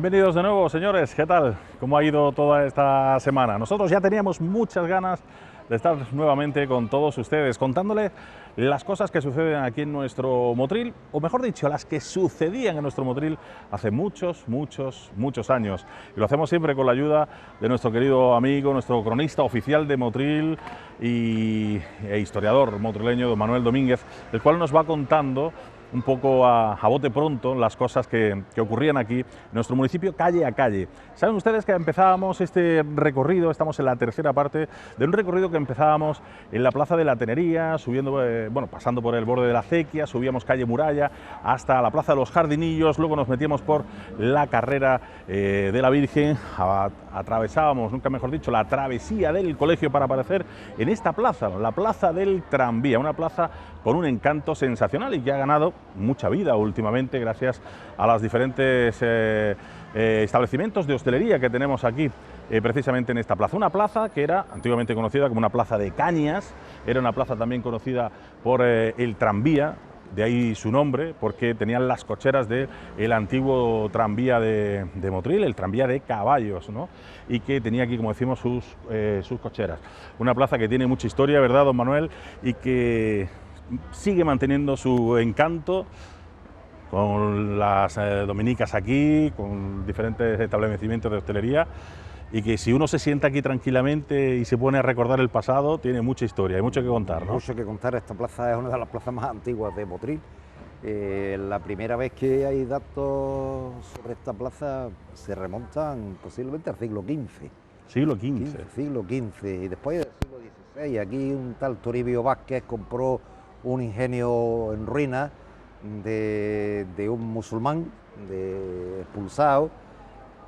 Bienvenidos de nuevo, señores. ¿Qué tal? ¿Cómo ha ido toda esta semana? Nosotros ya teníamos muchas ganas de estar nuevamente con todos ustedes, contándole las cosas que suceden aquí en nuestro Motril, o mejor dicho, las que sucedían en nuestro Motril hace muchos años. Y lo hacemos siempre con la ayuda de nuestro querido amigo, nuestro cronista oficial de Motril e historiador motrileño, don Manuel Domínguez, el cual nos va contando un poco a bote pronto las cosas que ocurrían aquí en nuestro municipio, calle a calle. Saben ustedes que empezábamos este recorrido, estamos en la tercera parte de un recorrido que empezábamos en la Plaza de la Tenería, subiendo, pasando por el borde de la Acequia, subíamos calle Muralla hasta la Plaza de los Jardinillos, luego nos metíamos por la carrera de la Virgen, atravesábamos, nunca mejor dicho, la travesía del colegio para aparecer en esta plaza, la Plaza del Tranvía, una plaza con un encanto sensacional y que ha ganado mucha vida últimamente gracias a los diferentes establecimientos de hostelería que tenemos aquí precisamente en esta plaza. Una plaza que era antiguamente conocida como una plaza de cañas, era una plaza también conocida por el tranvía, de ahí su nombre, porque tenían las cocheras del antiguo tranvía de Motril, el tranvía de caballos, ¿no? Y que tenía aquí, como decimos, sus cocheras. Una plaza que tiene mucha historia, ¿verdad, don Manuel? Y que sigue manteniendo su encanto con las dominicas aquí, con diferentes establecimientos de hostelería, y que si uno se sienta aquí tranquilamente y se pone a recordar el pasado, tiene mucha historia, hay mucho que contar, ¿no? Mucho que contar. Esta plaza es una de las plazas más antiguas de Motril. La primera vez que hay datos sobre esta plaza se remontan posiblemente al siglo XV. Siglo XV. Siglo XV, y después del siglo XVI. Aquí un tal Toribio Vázquez compró un ingenio en ruinas de un musulmán expulsado,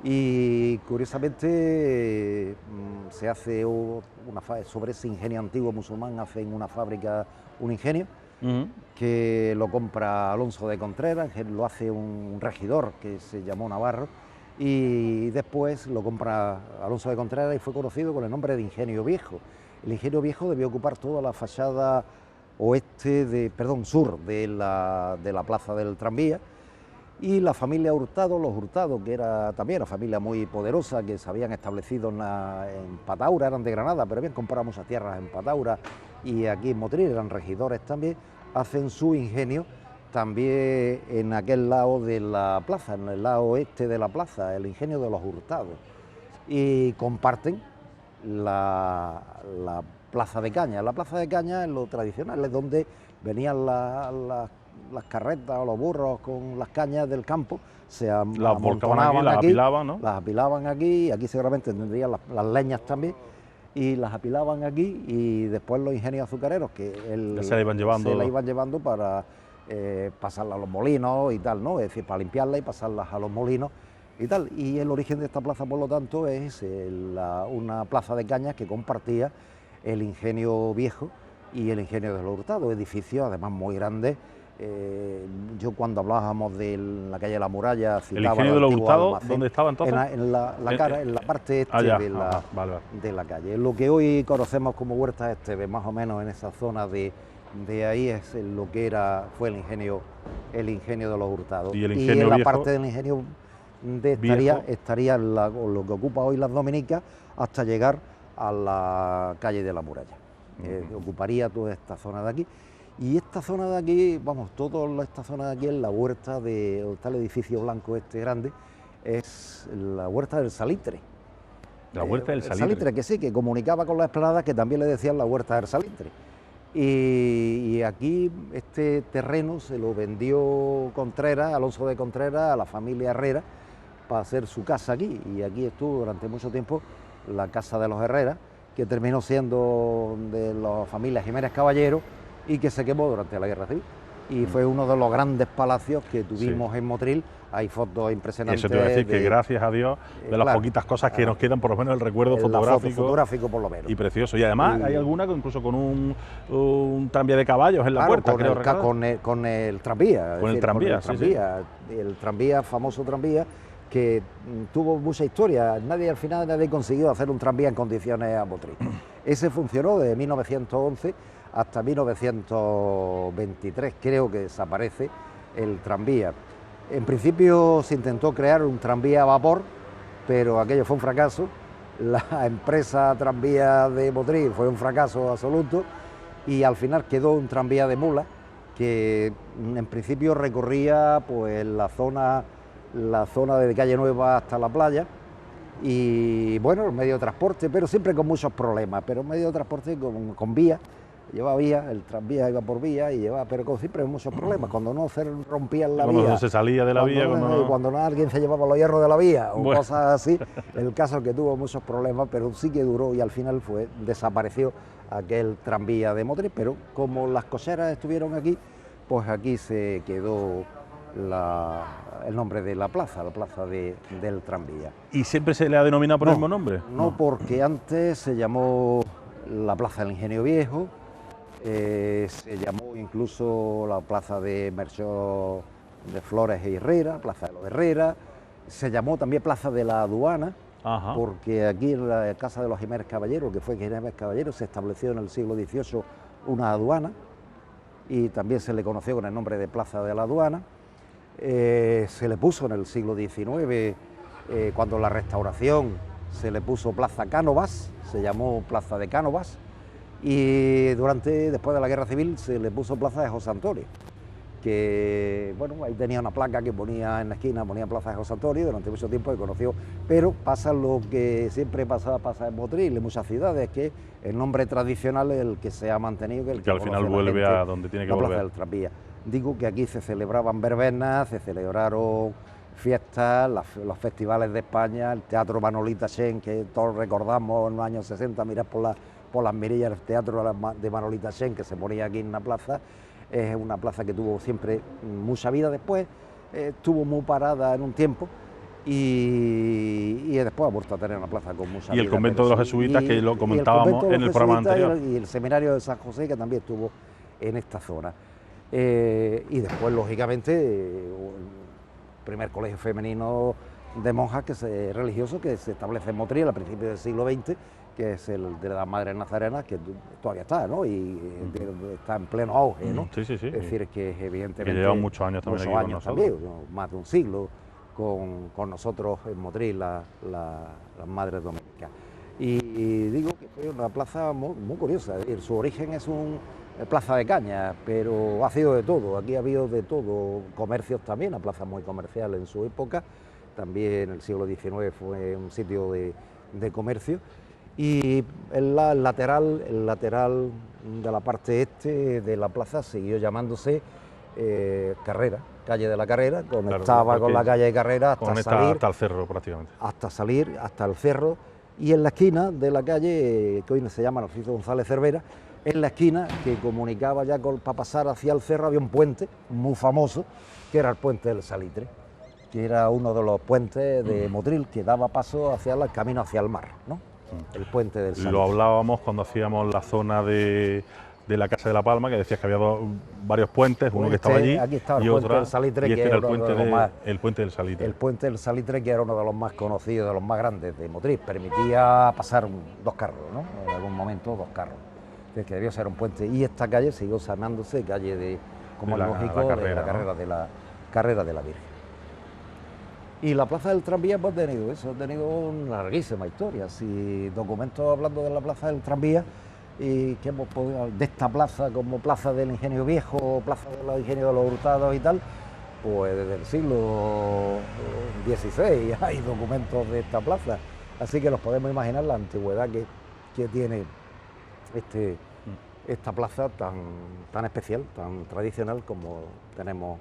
y curiosamente se hace sobre ese ingenio antiguo musulmán, hacen una fábrica, un ingenio, que lo compra Alonso de Contreras, lo hace un regidor que se llamó Navarro, y después lo compra Alonso de Contreras y fue conocido con el nombre de Ingenio Viejo. El Ingenio Viejo debió ocupar toda la fachada sur de la Plaza del Tranvía, y la familia Hurtado, los Hurtado, que era también una familia muy poderosa, que se habían establecido en Pataura, eran de Granada, pero habían comprado muchas tierras en Pataura y aquí en Motril, eran regidores también, hacen su ingenio también en aquel lado de la plaza, en el lado oeste de la plaza, el ingenio de los Hurtados, y comparten la Plaza de Caña. La Plaza de Caña, en lo tradicional, es donde venían las carretas o los burros con las cañas del campo, se amontonaban aquí, apilaban, ¿no? Las apilaban aquí, y aquí seguramente tendrían las leñas también, y las apilaban aquí, y después los ingenios azucareros que se la iban llevando para pasarla a los molinos y tal, ¿no? Es decir, para limpiarla y pasarlas a los molinos y tal. Y el origen de esta plaza, por lo tanto, es una plaza de cañas que compartía el Ingenio Viejo y el Ingenio de los Hurtados, edificios además muy grandes. Yo cuando hablábamos de la calle de la Muralla citaba... ¿El Ingenio de los Hurtados dónde estaba entonces? En la parte este de la calle. Lo que hoy conocemos como Huerta Esteve, más o menos en esa zona de ahí es lo que fue el Ingenio de los Hurtados. Y en la parte del Ingenio estaría lo que ocupa hoy las Dominicas hasta llegar a la calle de la Muralla. Ocuparía toda esta zona de aquí. Y esta zona de aquí, toda esta zona de aquí es la huerta donde está el edificio blanco este grande, es la huerta del Salitre. La huerta del Salitre. El Salitre, que sí, que comunicaba con la explanada, que también le decían la huerta del Salitre. Y aquí este terreno se lo vendió Contreras, Alonso de Contreras, a la familia Herrera, para hacer su casa aquí. Y aquí estuvo durante mucho tiempo la casa de los Herrera, que terminó siendo de la familia Jiménez Caballero, y que se quemó durante la Guerra Civil. Y fue uno de los grandes palacios que tuvimos en Motril. Hay fotos impresionantes. Eso te iba a decir, que gracias a Dios, de las poquitas cosas que nos quedan, por lo menos el recuerdo fotográfico por lo menos. Y precioso. Y además hay alguna incluso con un tranvía de caballos en la puerta, con el tranvía. Con el tranvía, el tranvía, famoso tranvía, que tuvo mucha historia. Al final nadie consiguió hacer un tranvía en condiciones a Motril. Ese funcionó de 1911 hasta 1923, creo que desaparece el tranvía. En principio se intentó crear un tranvía a vapor, pero aquello fue un fracaso. La empresa Tranvía de Motril fue un fracaso absoluto y al final quedó un tranvía de mula que en principio recorría pues la zona de Calle Nueva hasta la playa y bueno, el medio de transporte, pero siempre con muchos problemas, pero medio de transporte con vía, llevaba vía, el tranvía iba por vía y llevaba, pero con siempre muchos problemas, cuando no se rompían la vía. Cuando se salía de la vía. Cuando no alguien se llevaba los hierros de la vía o cosas así, el caso es que tuvo muchos problemas, pero sí que duró y al final desapareció aquel tranvía de Motril, pero como las cocheras estuvieron aquí, pues aquí se quedó el nombre de la plaza del tranvía. ¿Y siempre se le ha denominado por el mismo nombre? No, porque antes se llamó la Plaza del Ingenio Viejo, se llamó incluso la Plaza de Melchor de Flores e Herrera, Plaza de los Herrera, se llamó también Plaza de la Aduana, Ajá. porque aquí en la casa de los Jiménez Caballero, que fue Jiménez Caballero, se estableció en el siglo XVIII una aduana y también se le conoció con el nombre de Plaza de la Aduana. Se le puso en el siglo XIX, cuando la Restauración, se le puso Plaza Cánovas, se llamó Plaza de Cánovas, y después de la Guerra Civil, se le puso Plaza de José Antonio, que bueno, ahí tenía una placa que ponía en la esquina, ponía Plaza de José Antonio, durante mucho tiempo se conoció, pero pasa lo que siempre pasa en Motril, en muchas ciudades, que el nombre tradicional es el que se ha mantenido, que al final vuelve a donde tiene que volver. La Plaza del Tranvía. Digo que aquí se celebraban verbenas, se celebraron fiestas, los festivales de España, el Teatro Manolita Chen, que todos recordamos en los años 60, mirad por las mirillas el Teatro de Manolita Chen, que se ponía aquí en una plaza. Es una plaza que tuvo siempre mucha vida después, estuvo muy parada en un tiempo y después ha vuelto a tener una plaza con mucha vida. Y el convento de los jesuitas, que lo comentábamos en el programa anterior. Y el seminario de San José, que también estuvo en esta zona. Y después, lógicamente, el primer colegio femenino de monjas religioso que se establece en Motril a principios del siglo XX, que es el de las Madres Nazarenas, que todavía está, ¿no? Y está en pleno auge, ¿no? Sí, sí, sí. Es decir, que evidentemente... Que llevan muchos años también aquí con nosotros. Más de un siglo con nosotros en Motril, las Madres Dominicas. Y digo que fue una plaza muy curiosa, es decir, su origen es plaza de caña, pero ha sido de todo, aquí ha habido de todo, comercios también, una plaza muy comercial en su época, también en el siglo XIX fue un sitio de comercio, y el lateral de la parte este de la plaza siguió llamándose Carrera, calle de la Carrera, conectaba claro, con la calle de Carrera hasta el cerro prácticamente. Hasta salir, hasta el cerro, y en la esquina de la calle, que hoy se llama Narciso González Cervera, en la esquina que comunicaba ya para pasar hacia el cerro había un puente muy famoso, que era el puente del Salitre, que era uno de los puentes de Motril que daba paso hacia el camino hacia el mar, ¿no? El puente del Salitre. Lo hablábamos cuando hacíamos la zona de la Casa de la Palma, que decías que había varios puentes, uno que estaba allí aquí estaba y el otro, puente del Salitre, y este que era el puente del Salitre. El puente del Salitre, que era uno de los más conocidos, de los más grandes de Motril, permitía pasar 2 carros, ¿no? En algún momento 2 carros. Es que debió ser un puente, y esta calle siguió llamándose calle de, como es lógico, de la carrera de la Virgen. Y la plaza del tranvía pues, ha tenido una larguísima historia. Si documentos hablando de la plaza del tranvía y que hemos podido, de esta plaza como plaza del Ingenio Viejo, plaza de los Ingenios de los Hurtados y tal, pues desde el siglo XVI hay documentos de esta plaza. Así que nos podemos imaginar la antigüedad que tiene esta plaza tan especial, tan tradicional como tenemos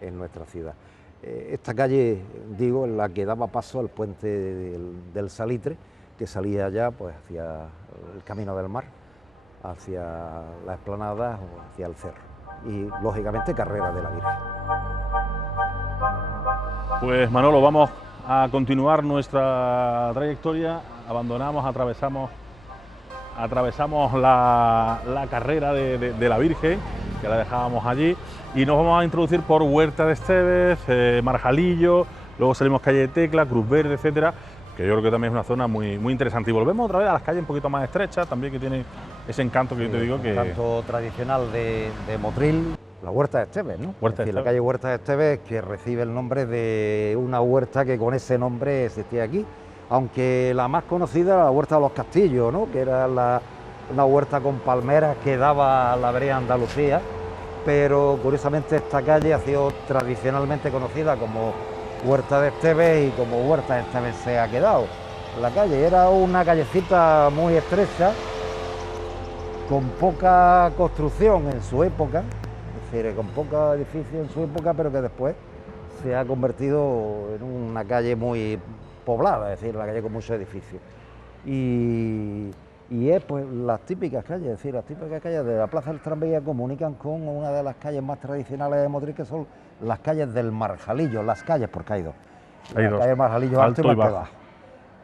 en nuestra ciudad. Esta calle, digo, en la que daba paso al puente del Salitre, que salía ya pues, hacia el camino del mar, hacia la explanada o hacia el cerro. Y, lógicamente, Carrera de la Virgen. Pues, Manolo, vamos a continuar nuestra trayectoria. Atravesamos la carrera de la Virgen, que la dejábamos allí, y nos vamos a introducir por Huerta de Esteves, Marjalillo, luego salimos calle de Tecla, Cruz Verde, etcétera, que yo creo que también es una zona muy interesante. Y volvemos otra vez a las calles un poquito más estrechas, también que tienen ese encanto que yo te digo que... El encanto tradicional de Motril, La Huerta de Esteves, ¿no? Huerta es decir, de la calle Huerta de Esteves, que recibe el nombre de una huerta que con ese nombre existía aquí, aunque la más conocida era la Huerta de los Castillos, ¿no? Que era una huerta con palmeras que daba a la vereda Andalucía, pero curiosamente esta calle ha sido tradicionalmente conocida como Huerta de Esteves y como Huerta de Esteves se ha quedado. La calle era una callecita muy estrecha, con poca construcción en su época, es decir, con poco edificio en su época, pero que después se ha convertido en una calle muy poblada, es decir, una calle con muchos edificios. Y es pues las típicas calles, es decir, las típicas calles de la Plaza del Tranvía comunican con una de las calles más tradicionales de Motril, que son las calles del Marjalillo, las calles, porque hay dos. Hay la dos, calle del Marjalillo alto y Bajo. bajo.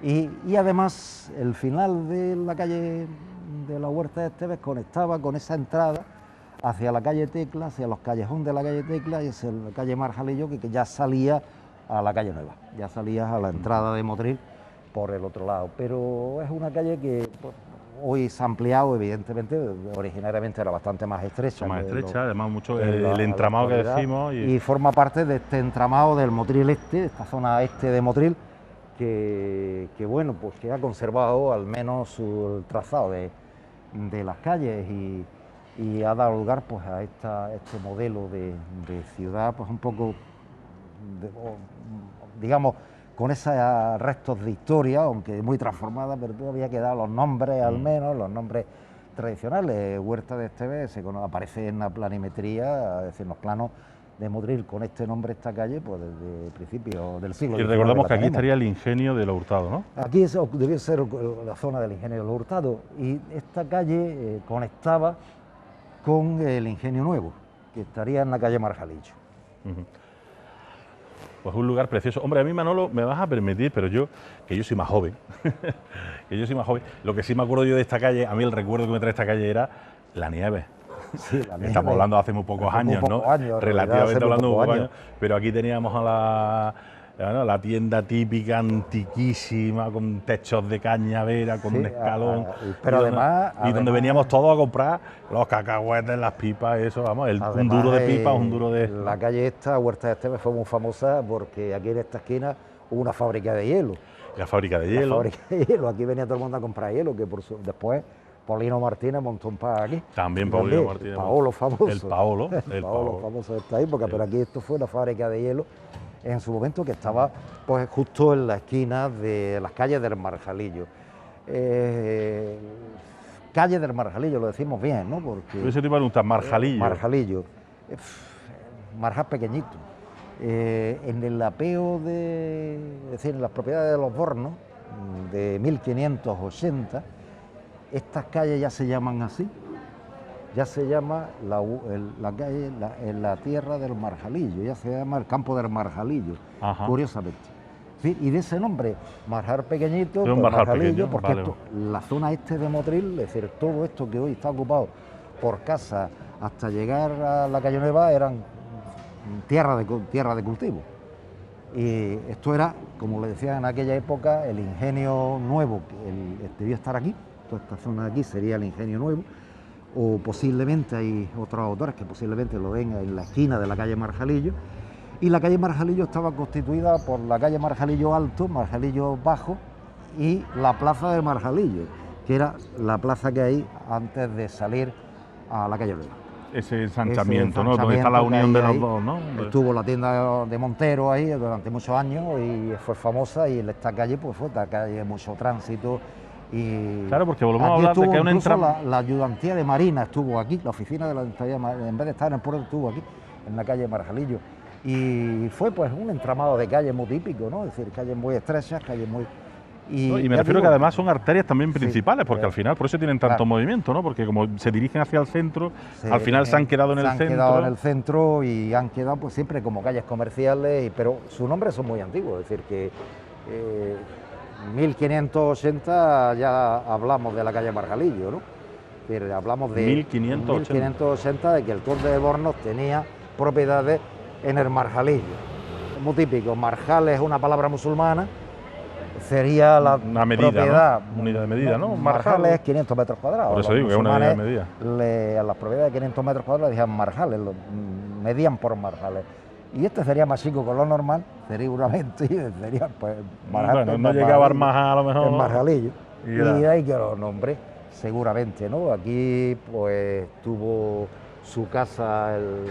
Y además el final de la calle de la Huerta de Esteves conectaba con esa entrada hacia la calle Tecla, hacia los callejones de la calle Tecla y hacia la calle Marjalillo, que ya salía a la calle Nueva, ya salías a la entrada de Motril por el otro lado. Pero es una calle que pues, hoy se ha ampliado, evidentemente, originariamente era bastante más estrecha. Más estrecha, además mucho el entramado que decimos. Y forma parte de este entramado del Motril Este, de esta zona este de Motril, que bueno, pues que ha conservado al menos el trazado de las calles y ha dado lugar pues a este modelo de ciudad, pues un poco, digamos, con esos restos de historia, aunque muy transformada, pero todavía quedan los nombres, al menos, los nombres tradicionales. Huerta de Esteves aparece en la planimetría, es decir, en los planos de Motril con este nombre, esta calle, pues desde principios del siglo XIX. Y recordamos que aquí estaría el ingenio de los Hurtado, ¿no? Aquí debió ser la zona del ingenio de los Hurtado, y esta calle conectaba con el Ingenio Nuevo, que estaría en la calle Marjalillo. Pues un lugar precioso. Hombre, a mí, Manolo, me vas a permitir, pero que yo soy más joven, lo que sí me acuerdo yo de esta calle, a mí el recuerdo que me trae esta calle era la nieve. Sí, la nieve. Estamos hablando de hace muy pocos años, ¿no? Relativamente hablando de muy pocos años. Pero aquí teníamos a la tienda típica, antiquísima, con techos de cañavera, con un escalón. Pero además donde veníamos todos a comprar los cacahuetes, las pipas, eso, vamos, un duro de pipas, un duro de... La calle esta, Huerta de Esteves, fue muy famosa porque aquí en esta esquina hubo una fábrica de hielo. La fábrica de hielo. La fábrica de hielo, aquí venía todo el mundo a comprar hielo, que después Paulino Martínez montó un par aquí. También Paulino Martínez. Paolo famoso. El Paolo famoso de esta época, pero aquí esto fue la fábrica de hielo en su momento, que estaba pues justo en la esquina de las calles del Marjalillo. Calle del Marjalillo, lo decimos bien, ¿no? Porque ese tipo de preguntas, Marjalillo. Marjalillo. Marjal pequeñito. En el apeo es decir, en las propiedades de los Bornos, de 1580, estas calles ya se llaman así, ya se llama la calle, la tierra del Marjalillo, ya se llama el campo del Marjalillo, curiosamente. Sí, y de ese nombre, Marjal pequeñito, pues Marjalillo, porque la zona este de Motril, es decir, todo esto que hoy está ocupado por casa hasta llegar a la calle Nueva eran tierra de cultivo. Y esto era, como le decía en aquella época, el Ingenio Nuevo, que debió estar aquí, toda esta zona de aquí sería el Ingenio Nuevo, o posiblemente hay otros autores que posiblemente lo ven en la esquina de la calle Marjalillo, y la calle Marjalillo estaba constituida por la calle Marjalillo Alto, Marjalillo Bajo y la plaza de Marjalillo, que era la plaza que hay antes de salir a la calle Nueva. Ese ensanchamiento, ¿no? Donde está la unión de los dos, ¿no? Estuvo la tienda de Montero ahí durante muchos años y fue famosa, y en esta calle pues fue esta calle de mucho tránsito. Y claro, porque volvemos a hablar de que hay una entrada. La ayudantía de Marina estuvo aquí, la oficina de la ayudantía de Marina, en vez de estar en el puerto, estuvo aquí, en la calle Marjalillo. Y fue pues un entramado de calles muy típico, ¿no? Es decir, calles muy estrechas, calles muy... Y me refiero que además son arterias también principales, porque al final por eso tienen tanto movimiento, ¿no? Porque como se dirigen hacia el centro, al final se han quedado en el centro. Se han quedado en el centro y han quedado pues siempre como calles comerciales, pero sus nombres son muy antiguos, es decir, que 1580 ya hablamos de la calle Marjalillo, ¿no? Es decir, hablamos de 1580 de que el conde de Bornos tenía propiedades en el Marjalillo. Muy típico, Marjal es una palabra musulmana, sería la una medida, propiedad, ¿no? Unidad de medida, ¿no? Un marjales, 500 metros cuadrados. Por eso digo que es una unidad de medida. A las propiedades de 500 metros cuadrados decían marjales, medían por marjales. Y este sería más chico que lo normal, sería una mentira, sería pues marjales. Bueno, no llegaba a Armaja a lo mejor. En Marjalillo. Y de ahí que lo nombré, seguramente, ¿no? Aquí pues tuvo su casa el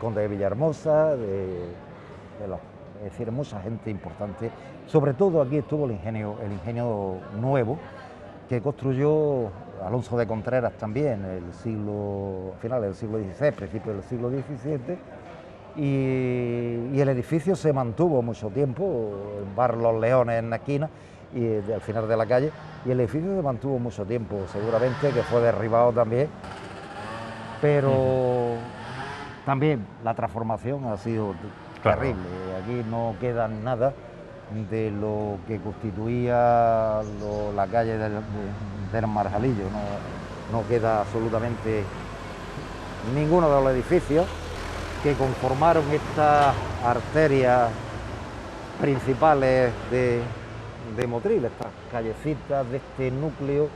conde de Villahermosa, es decir, mucha gente importante. Sobre todo aquí estuvo el ingenio nuevo que construyó Alonso de Contreras también, finales del siglo XVI, principios del siglo XVII, y el edificio se mantuvo mucho tiempo, en Bar Los Leones en la esquina, y al final de la calle, y el edificio se mantuvo mucho tiempo, seguramente que fue derribado también, pero también la transformación ha sido terrible. Aquí no queda nada de lo que constituía la calle del Marjalillo, no queda absolutamente ninguno de los edificios que conformaron estas arterias principales de Motril, estas callecitas de este núcleo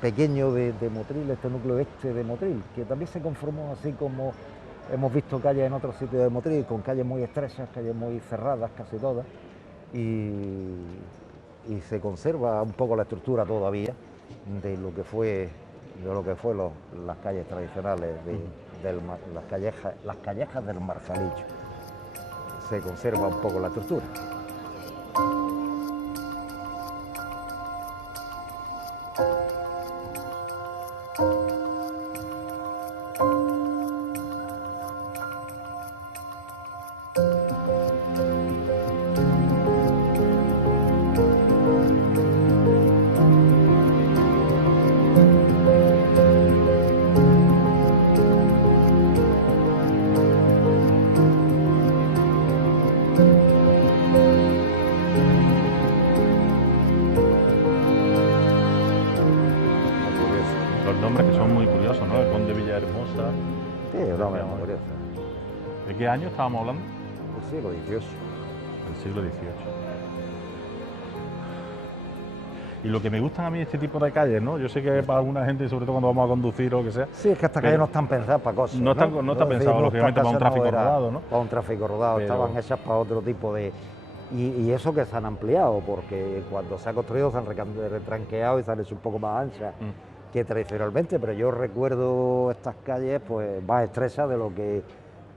pequeño de Motril, este núcleo este de Motril, que también se conformó así como hemos visto calles en otros sitios de Motril, con calles muy estrechas, calles muy cerradas, casi todas, y se conserva un poco la estructura todavía de lo que fue las calles tradicionales, las callejas del Marjalillo. Se conserva un poco la estructura. Los nombres que son muy curiosos, ¿no? El conde de Villahermosa. Sí, un nombre muy curioso. ¿De qué año estábamos hablando? Del siglo XVIII. Del siglo XVIII. Y lo que me gustan a mí este tipo de calles, ¿no? Yo sé que para alguna gente, sobre todo cuando vamos a conducir o lo que sea. Sí, es que estas calles no están pensadas para cosas. No está pensado, lógicamente, para un tráfico rodado, ¿no? Para un tráfico rodado, estaban hechas para otro tipo de. Y eso que se han ampliado, porque cuando se ha construido se han retranqueado y se han hecho un poco más anchas que tradicionalmente, pero yo recuerdo estas calles pues más estrechas de lo que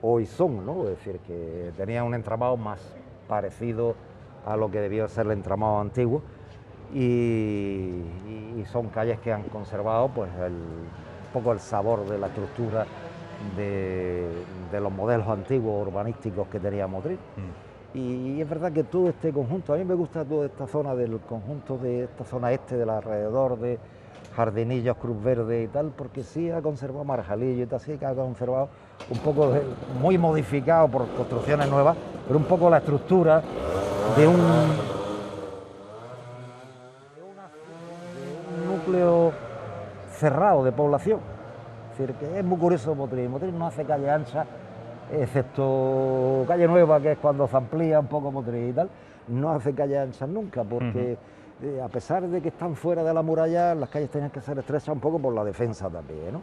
hoy son, ¿no? Es decir, que tenían un entramado más parecido a lo que debió ser el entramado antiguo. Y son calles que han conservado pues un poco el sabor de la estructura de los modelos antiguos urbanísticos que tenía Motril. Y es verdad que todo este conjunto, a mí me gusta toda esta zona del conjunto de esta zona este del alrededor de Jardinillos, Cruz Verde y tal, porque sí ha conservado Marjalillo y tal, sí que ha conservado un poco, muy modificado por construcciones nuevas, pero un poco la estructura de un núcleo cerrado de población. Es decir, que es muy curioso Motril. Motril no hace calle ancha, excepto calle nueva, que es cuando se amplía un poco Motril y tal, no hace calle ancha nunca, porque a pesar de que están fuera de la muralla, las calles tenían que ser estrechas un poco por la defensa también, ¿no?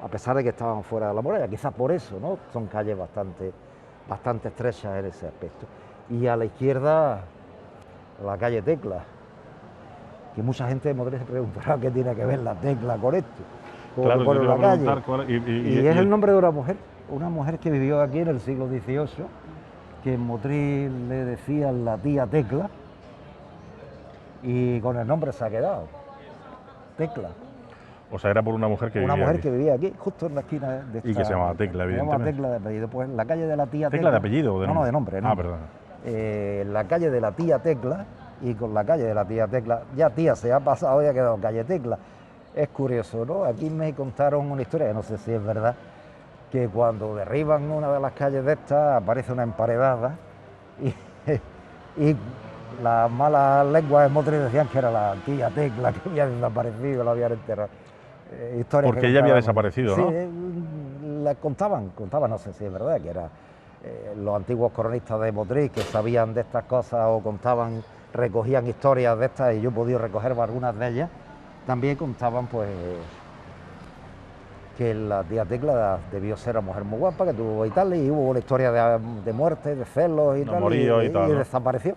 A pesar de que estaban fuera de la muralla, quizás por eso, ¿no? Son calles bastante estrechas en ese aspecto. Y a la izquierda, la calle Tecla, que mucha gente de Motril se preguntará qué tiene que ver la Tecla con esto, claro, por la calle. Y es el nombre de una mujer que vivió aquí en el siglo XVIII, que en Motril le decían la tía Tecla, y con el nombre se ha quedado, Tecla. O sea, era por una mujer que vivía Una mujer aquí. que vivía aquí, justo en la esquina de esta. Y que se llamaba Tecla, evidentemente. Se llamaba Tecla de apellido. Pues la calle de la tía Tecla. ¿Tecla de apellido o de nombre? No, de nombre. Ah, perdón. La calle de la tía Tecla, y con la calle de la tía Tecla, ya tía se ha pasado y ha quedado calle Tecla. Es curioso, ¿no? Aquí me contaron una historia, que no sé si es verdad, que cuando derriban una de las calles de estas aparece una emparedada y las malas lenguas de Motril decían que era la tía Tecla que había desaparecido, la habían enterrado. Porque ella había desaparecido, ¿no? Sí, la contaban, no sé si es verdad, que era los antiguos cronistas de Motril que sabían de estas cosas o contaban recogían historias de estas, y yo he podido recoger algunas de ellas, también contaban pues que la tía Tecla debió ser una mujer muy guapa, que tuvo y tal, y hubo una historia de muerte, de celos y No, tal, murió y tal, ¿no? desapareció.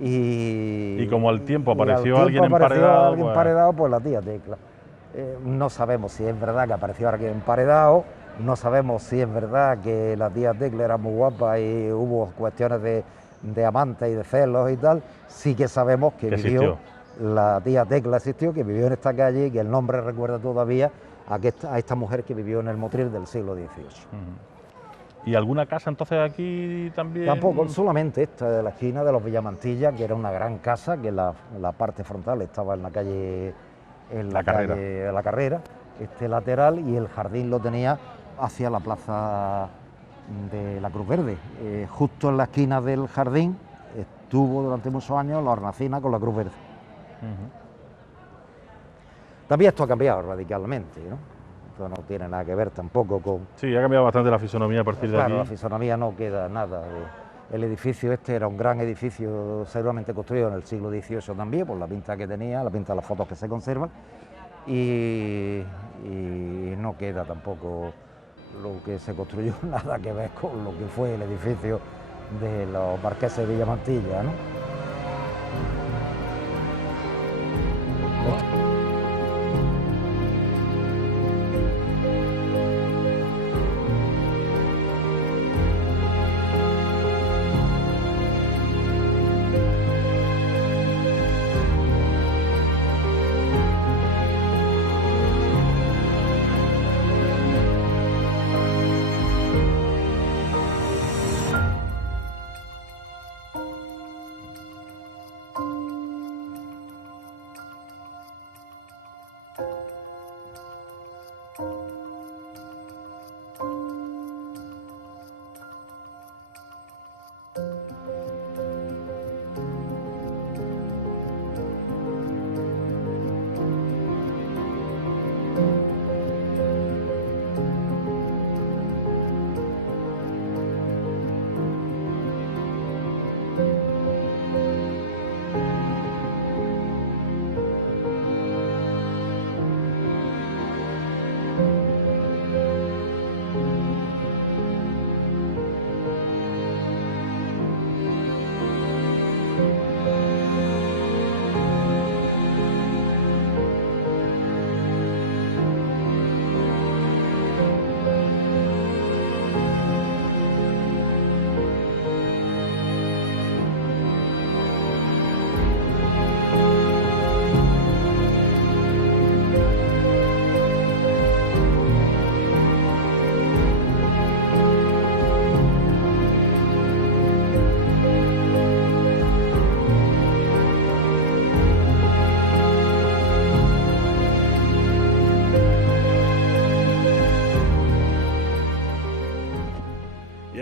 Y como al tiempo y al apareció tiempo alguien apareció emparedado, alguien emparedado, pues la tía Tecla. No sabemos si es verdad que apareció alguien emparedado, no sabemos si es verdad que la tía Tecla era muy guapa y hubo cuestiones de amantes y de celos y tal. Sí que sabemos que vivió, la tía Tecla existió, que vivió en esta calle y que el nombre recuerda todavía a esta mujer que vivió en el Motril del siglo XVIII. ¿Y alguna casa entonces aquí también? Tampoco, solamente esta de la esquina de los Villamantilla, que era una gran casa, que la parte frontal estaba en la calle, calle de la Carrera, este lateral, y el jardín lo tenía hacia la plaza de la Cruz Verde. Justo en la esquina del jardín estuvo durante muchos años la hornacina con la Cruz Verde. También esto ha cambiado radicalmente, ¿no? Esto no tiene nada que ver tampoco con... Sí, ha cambiado bastante la fisonomía a partir de aquí. Claro, la fisonomía no queda nada. El edificio este era un gran edificio seguramente construido en el siglo XVIII también, por la pinta que tenía, la pinta de las fotos que se conservan, y no queda tampoco lo que se construyó nada que ver con lo que fue el edificio de los marqueses de Villamantilla, ¿no?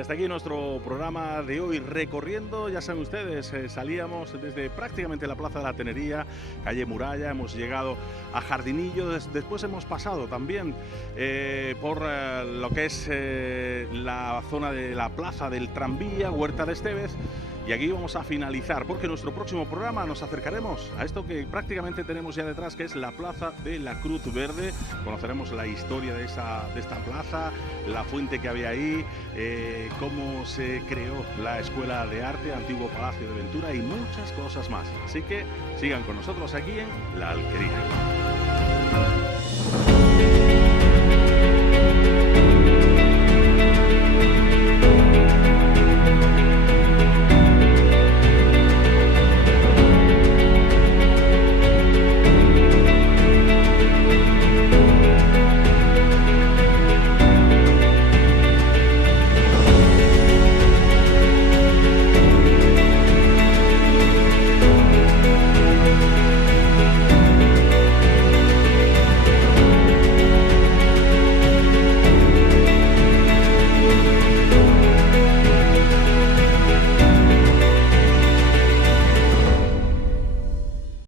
Hasta aquí nuestro programa de hoy recorriendo, ya saben ustedes, salíamos desde prácticamente la Plaza de la Tenería, calle Muralla, hemos llegado a Jardinillo, después hemos pasado también por lo que es la zona de la Plaza del Tranvía, Huerta de Estévez. Y aquí vamos a finalizar, porque en nuestro próximo programa nos acercaremos a esto que prácticamente tenemos ya detrás, que es la Plaza de la Cruz Verde. Conoceremos la historia de esta plaza, la fuente que había ahí, cómo se creó la Escuela de Arte, antiguo Palacio de Ventura y muchas cosas más. Así que sigan con nosotros aquí en La Alquería.